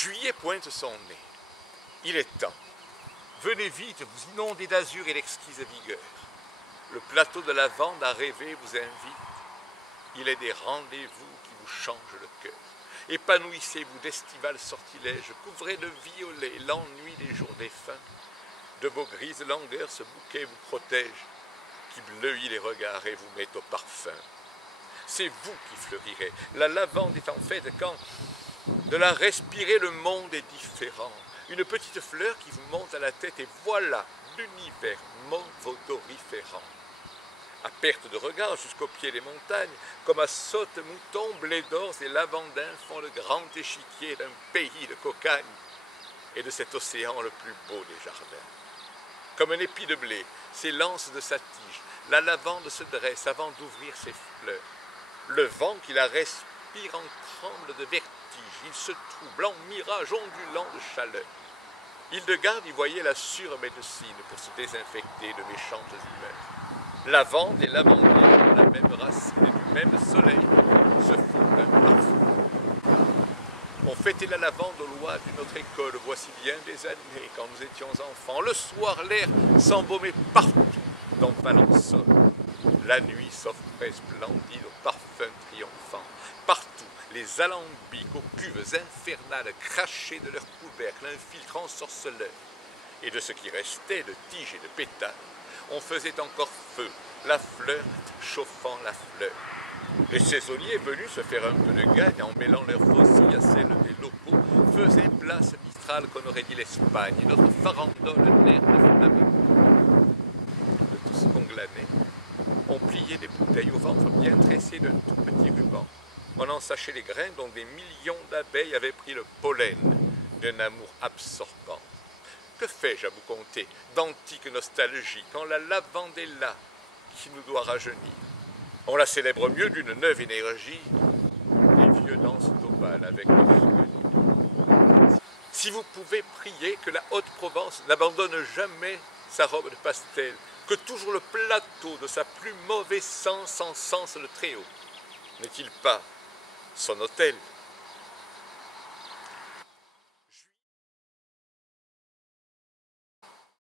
Juillet pointe son nez. Il est temps. Venez vite, vous inondez d'azur et d'exquise vigueur. Le plateau de lavande à rêver vous invite. Il est des rendez-vous qui vous changent le cœur. Épanouissez-vous d'estival sortilège, couvrez de violet l'ennui des jours défunts. De vos grises langueurs, ce bouquet vous protège, qui bleuit les regards et vous met au parfum. C'est vous qui fleurirez. La lavande est en fait quand de la respirer le monde est différent. Une petite fleur qui vous monte à la tête et voilà l'univers odoriférant. À perte de regard jusqu'au pied des montagnes, comme à saute-mouton, blé d'ors et lavandins font le grand échiquier d'un pays de cocagne et de cet océan le plus beau des jardins. Comme un épi de blé s'élance de sa tige, la lavande se dresse avant d'ouvrir ses fleurs. Le vent qui la respire en tremble de vertige, il se trouble en mirage ondulant de chaleur. Hildegarde y voyait la sûre médecine pour se désinfecter de méchantes humeurs. Lavande et lavandier ont la même racine et du même soleil se font un parfum. On fêtait la lavande aux lois d'une autre école, voici bien des années, quand nous étions enfants. Le soir, l'air s'embaumait partout dans Valençol. La nuit s'offrait splendide aux parfums triomphants. Partout, les alambics aux cuves infernales crachaient de leurs couvercles un filtre ensorceleur. Et de ce qui restait de tiges et de pétales, on faisait encore feu, la fleur chauffant la fleur. Les saisonniers venus se faire un peu de gagne en mêlant leurs faucilles à celles des locaux faisaient place Mistral qu'on aurait dit l'Espagne et notre farandole l'air de flamenco. De tout ce qu'on glanait, on pliait des bouteilles au ventre bien tressé d'un tout petit ruban. On ensachait les grains dont des millions d'abeilles avaient pris le pollen d'un amour absorbant. Que fais-je à vous conter d'antique nostalgie quand la lavande est là qui nous doit rajeunir? On la célèbre mieux d'une neuve énergie. Les vieux dansent au bal avec leurs souvenirs. Si vous pouvez prier que la Haute-Provence n'abandonne jamais sa robe de pastel, que toujours le plateau de sa plus mauvaise sens encense le Très-Haut, n'est-il pas son hôtel?